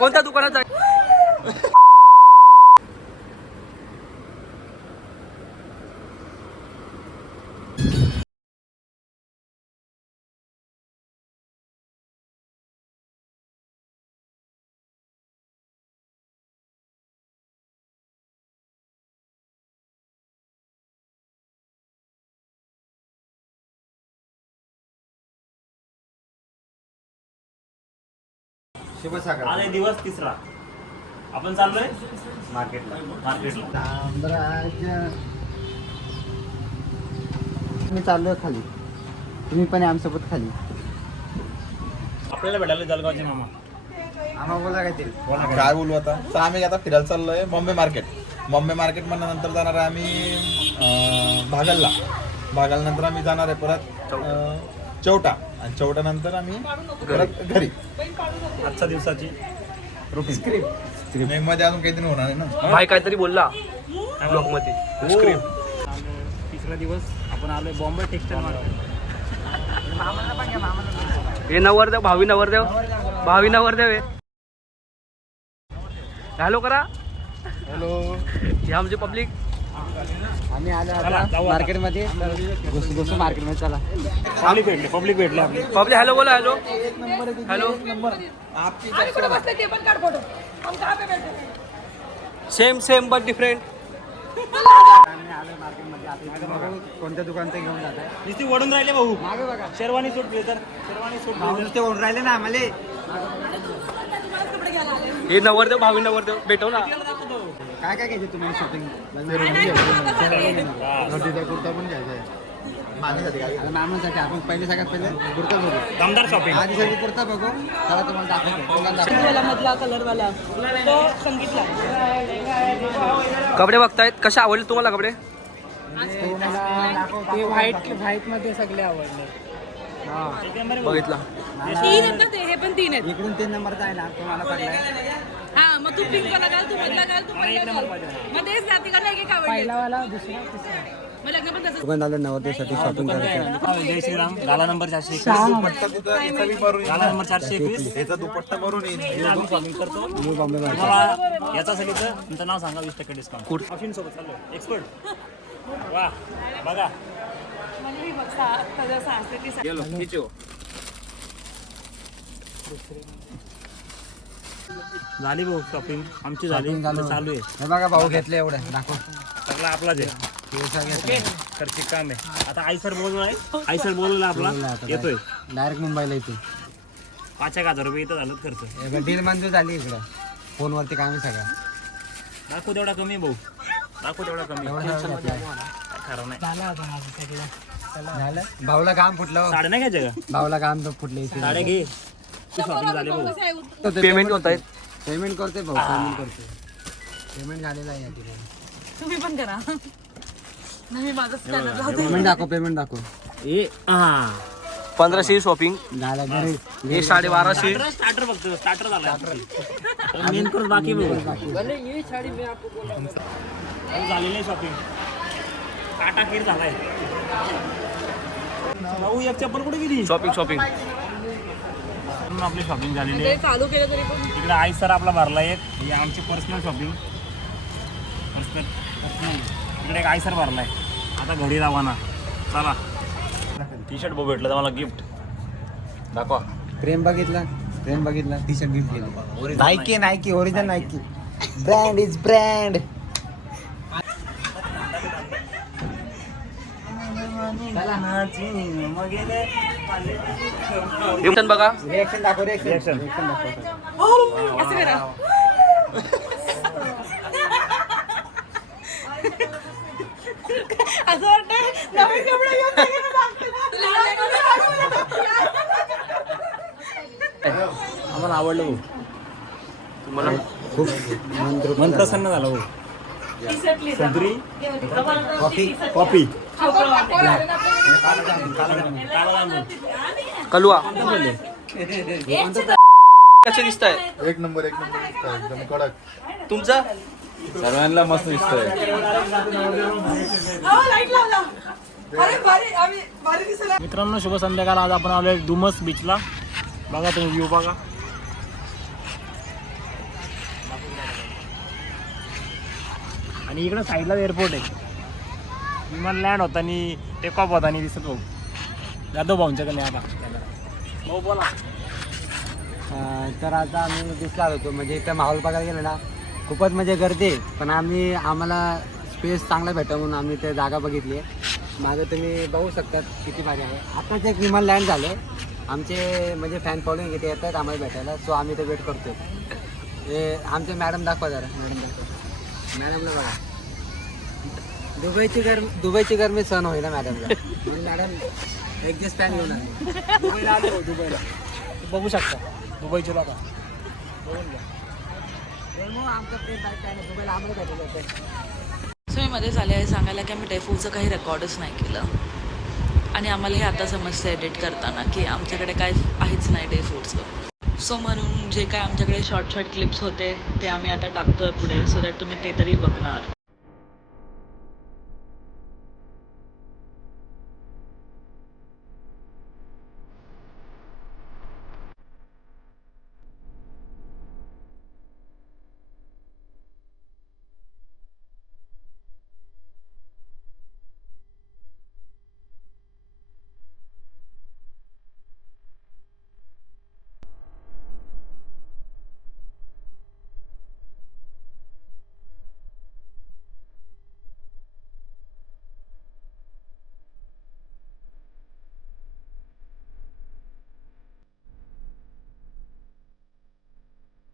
कोणत्या दुकानात आहे? आज आहे दिवस तिसरा. आपण चाललोय मार्केटला. मी चाललोय खाली, तुम्ही पण आमच्यासोबत खाली. आपल्याला भेटायला जळगावचे मामा. आम्हा बोला काहीतरी. काय बोलू आता. तर आम्ही आता फिरायला चाललोय बॉम्बे मार्केट मध्ये. नंतर जाणार आहे आम्ही भागलला नंतर आम्ही जाणार आहे परत चौटा, आणि चौटा नंतर आम्ही परत घरी. आजच्या दिवसाची रुटीन मध्ये अजून काहीतरी होणार आहे ना. भाई काहीतरी बोलला ब्लॉग मध्ये. स्क्रिप्ट. तिसरा दिवस आपण आलोय बॉम्बे टेक्सटाईल मार्केट. हे नवरदेव, भावी नवरदेव हे. हॅलो करा. हॅलो. हे आमचे पब्लिक. आम्ही आलो आता मार्केटमध्ये. घुसू मार्केटमध्ये. चला. पब्लिक भेटले आपले. पब्लिक हॅलो बोला. Hello same but different. आम्ही आलो मार्केटमध्ये. आता कोणत्या दुकान ते घेऊन जात आहे. नुसती ओढून राहिले भाऊ. मागे बघा. शेरवानी सूट ब्लेझर. ते ओढून राहिले ना आम्हाला. हे नवरदेव, भावी नवरदेव भेटव ना. काय घ्यायचं तुम्हाला शॉपिंग? कुर्ता पण घ्यायचा आहे मामासाठी. आपण सगळ्यात पहिले कुर्ता बघू. दमदार शॉपिंग. आधीसाठी कुर्ता बघू. त्याला तुम्हाला दाखवतो. मधला कलरवाला तो संगीतला. कपडे बघतायत. कसे आवडले तुम्हाला कपडे? ते व्हाईट मध्ये सगळे आवडले. बघितला. 3 आहेत ना ते. हे पण 3 आहेत. इकडून 3 नंबरचा आहे ना तुम्हाला पडलाय. हा मग तू पिंक वाला घाल, तू मधला घाल, तू पहिला घाल. मग तेच राधिकाला एक आवडले. मग लग्न पण तसंच. दुकान झालं नवरदेवासाठी शॉपिंग करायचं. जय श्रीराम. गाला नंबर 421. गाला नंबर 421. याचा दुपट्टा भरून येईल. आम्ही शॉपिंग करतो. New Bombay market. तुम्हाला याचा असेल तर तुमचं नाव सांगा. 20% डिस्काउंट. ऑफिन सोबत चाललोय. एक्सपर्ट. वा बघा. म्हणजे बघ त्याचा सांस्कृतिक झाली भाऊ शॉपिंग आमची. झाली. चालू आहे. हे बघा भाऊ घेतले एवढं. दाखव. सगळं आपलाच आहे. ओके. खर्चिक काम आहे. आता आईसर बोलला आपला येतोय. डायरेक्ट मुंबईला येते. 5,000 रुपये इथं झालं खर्च. डील मंजूर झाली इकडं. फोनवरती काम आहे सगळं. दाखव तेवढा कमी भाऊ. दाखव तेवढा कमी. खरं नाही. झालं. भाऊला काम फुटलं. साड्या नाही घ्यायच्या का? भाऊला काम फुटले इथे. साड्या घे. शॉपिंग झाले भाऊ. पेमेंट होत आहेत. पेमेंट करते भाऊ. पेमेंट करते. पेमेंट झालेलं आहे या ठिकाणी. तुम्ही पण करा. नाही माझं पेमेंट दाखव. पेमेंट दाखव. 1500 शॉपिंग झालं घरी. हे 1250. स्टार्टर बघतो. स्टार्टर झाला. मेन करून बाकी बघू. झालेली शॉपिंग. टाटा किर झालाय. भाऊ एक चप्पल कुठे गेली? शॉपिंग आपली शॉपिंग झालेली ते आहे. चालू केलं तरी पण. इकडे आई सर आपला भरला एक. ही आमची पर्सनल शॉपिंग. इकडे एक आई सर भरलाय. आता घरी रवाना. चला. टी शर्ट भाऊ भेटलं तर मला गिफ्ट दाखवा. प्रेम बघितला. टी शर्ट गिफ्ट केलं. Nike original Nike. Brand is brand. बघा. रिएक्शन दाखव. रिएक्शन असं करा. असं वाटतं नवीन कपडे घेऊन आम्हाला आवडलं भाऊ. तुम्हाला खूप मन प्रसन्न झालं भाऊ. संत्री कॉफी कलुआ कसे दिसत आहे? एक नंबर दिसतंय. एकदम कडक. तुमचं सर्वांना मस्त दिसतंय. मित्रांनो शुभ संध्याकाळ. आज आपण आलो दुमस बीचला. बघा तुम्ही व्ह्यू बघा. आणि इकडे साईडला एअरपोर्ट आहे. विमान लँड होता आणि टेक ऑफ होता आणि दिसत भाऊ जाधव भाऊंच्याकडे आता भाऊ बोला. तर आता आम्ही दिसला होतो म्हणजे इथं माहोल बघायला गेलो ना खूपच म्हणजे गर्दी आहे. पण आम्हाला स्पेस चांगला भेटा म्हणून आम्ही ते जागा बघितली आहे. मागं तुम्ही बघू शकतात किती भारी आहे. आताच एक विमान लँड झालं. आमचे म्हणजे फॅन फॉलोइंग इथे येतात आम्हाला भेटायला. सो आम्ही ते वेट करतो. हे आमचे मॅडम दाखवा जरा. मॅडमला बघा. दुबईची गरमी सण होईल मॅडमला. म्हणून मॅडम एक दिवस फॅन घेऊन आले. दुबईला आलो दुबईला बघू शकता दुबईचे लोक बघून घ्या. आमचं प्रेम आहे दुबईला आम्हाला भेटायला होतं. सो मी मध्ये झाले आहे सांगायला की आम्ही डेफूचं काही रेकॉर्डच नाही केलं. आणि आम्हाला हे आता समजतं एडिट करताना की आमच्याकडे काय आहेच नाही डेफूचं. सो म्हणून जे काय आमच्याकडे शॉर्ट क्लिप्स होते ते आम्ही आता टाकतोय पुढे सो दॅट तुम्ही ते तरी बघणार.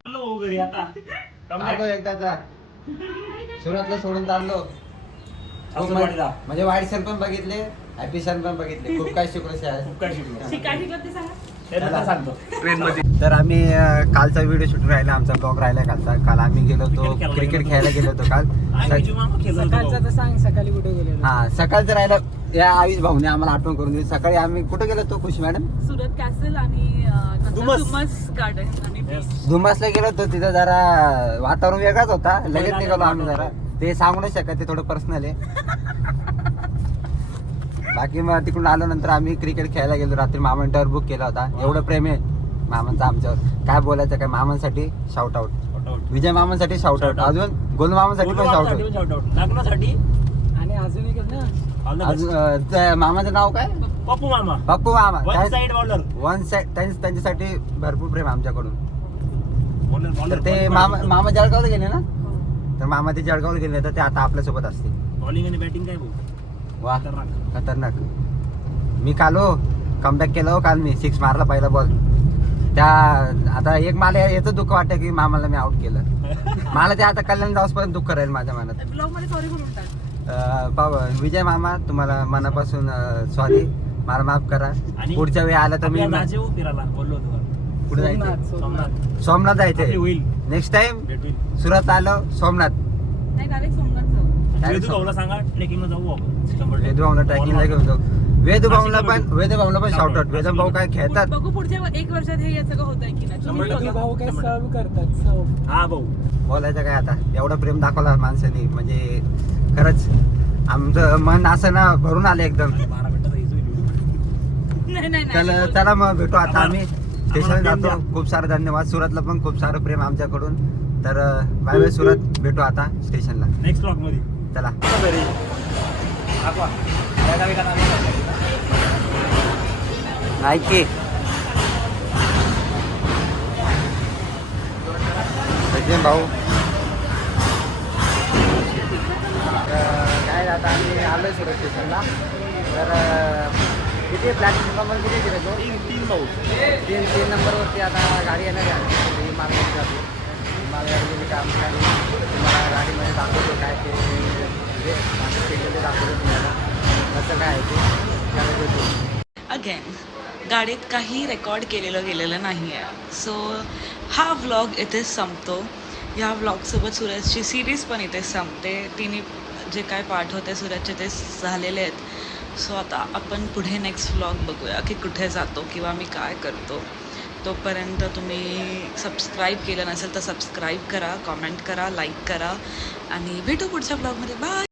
आलो घरी आता. आलो एकदा सुरतला सोडून चाललो. सासूरवाडीला. म्हणजे वाईट सण पण बघितले हॅपी सण पण बघितले. खूप काय शिकलो खूप काय शिकलो काय शिकलं ते सांगा. ते नंतर सांगतो. ट्रेन मध्ये. तर आम्ही कालचा व्हिडिओ शूट राहिला. आमचा ब्लॉग राहिला कालचा. काल आम्ही गेलो होतो क्रिकेट खेळायला गेलो होतो काल. सकाळी कुठे गेलो. हा सकाळचं राहिलं. या आयुष भाऊने आम्हाला आठवण करून दिली. सकाळी आम्ही कुठे गेलो होतो खुशी मॅडम. सुरत कॅसल आणि दुमस. दुमस गार्डन आणि beach. धुमासला गेलो होतो. तिथं जरा वातावरण वेगळाच होता. लगेच निघालो आम्ही जरा. ते सांगू नाही शकत ते थोडं पर्सनल आहे. बाकी मग तिकडून आलो नंतर आम्ही क्रिकेट खेळायला गेलो. रात्री मामाने टर्फ बुक केला होता. एवढं प्रेम आहे मामांचं आमच्यावर काय बोलायचं काय. मामांसाठी शाउट आउट. विजय मामांसाठी शाउट आउट. अजून गोल मामांसाठी पण शाउट आउट. लग्नासाठी आणि अजून मामाचं नाव काय पप्पू मामा. पप्पू मामा. One side bowler. One side त्यांच्यासाठी भरपूर प्रेम आमच्याकडून. बॉलर तर ते मामा जळगावला गेले ना. तर मामा ते जळगावला गेले तर ते आता आपल्यासोबत असते. बॉलिंग आणि बॅटिंग काय भाऊ. वा खतरनाक. मी काल कमबॅक केलं काल. मी 6 मारला पहिला बॉल. त्या आता एक मला याचं दुःख वाटतं की मामाला मी आउट केलं. मला ते आता कल्याण जाऊसपर्यंत दुःख राहील माझ्या मनात. ब्लॉग मध्ये सॉरी बोलून टाक. विजय मामा तुम्हाला मनापासून सॉरी. मला माफ करा. आणि पुढच्या वेळी आला तर मी फिरायला बोललो होतो. कुठे जायचं. सोमनाथ. सोमनाथ जायचंय. होईल नेक्स्ट टाइम भेट होईल. सुरत आलो सोमनाथ. नाही डायरेक्ट सोमनाथ जाऊ. वेदू भाऊला सांगा ट्रेकिंगला जाऊ आपण. वेदू भाऊला ट्रॅकिंगला घेऊन जाऊ. वेदू भाऊला पण शाउट आउट. वेदू भाऊ काय खेळतात. बघू पुढच्या 1 वर्षात हे याचं का होतंय की नाही. तुम्ही बघा. भाऊ काय सर्व करतात. हा भाऊ बोलायचं काय आता. एवढं प्रेम दाखवला माणसाने म्हणजे खरंच आमचं मन असं ना भरून आलं एकदम. 12 मिनिटाचा नाही चला मग भेटू आता. आम्ही स्टेशनला जातो. खूप सारं धन्यवाद. सुरतला पण खूप सारं प्रेम आमच्याकडून. तर बाय बाय सुरत. भेटू आता स्टेशनला. नेक्स्ट ब्लॉग मध्ये. चला घरी नाईकी सचिन भाऊ. काय आता आम्ही आलो सुरत स्टेशनला. तर किती प्लॅटफॉर्म नंबर किती दिले तो. 3 भाऊ. 3 नंबरवरती आता गाडी येणार आहे. ही मार्केट जाते. मार्केट काम तुम्हाला गाडीमध्ये दाखवतो काय ते म्हणजे मार्केट दाखवतो तुम्हाला कसं काय आहे ते त्याला देतो. अगेन गाडीत काही रेकॉर्ड गेलेलं नाही आहे. सो हा व्लॉग इथेच संपतो. ह्या व्लॉगसोबत सूरजची सिरीज पण इथेच संपते. तिने जे काय पार्ट होते सूरजचे ते झालेले आहेत. सो आता आपण पुढे नेक्स्ट व्लॉग बघूया की कुठे जातो किंवा मी काय करतो. तोपर्यंत तुम्ही सबस्क्राईब केलं नसेल तर सबस्क्राईब करा, कॉमेंट करा, लाईक करा आणि भेटू पुढच्या ब्लॉगमध्ये. बाय.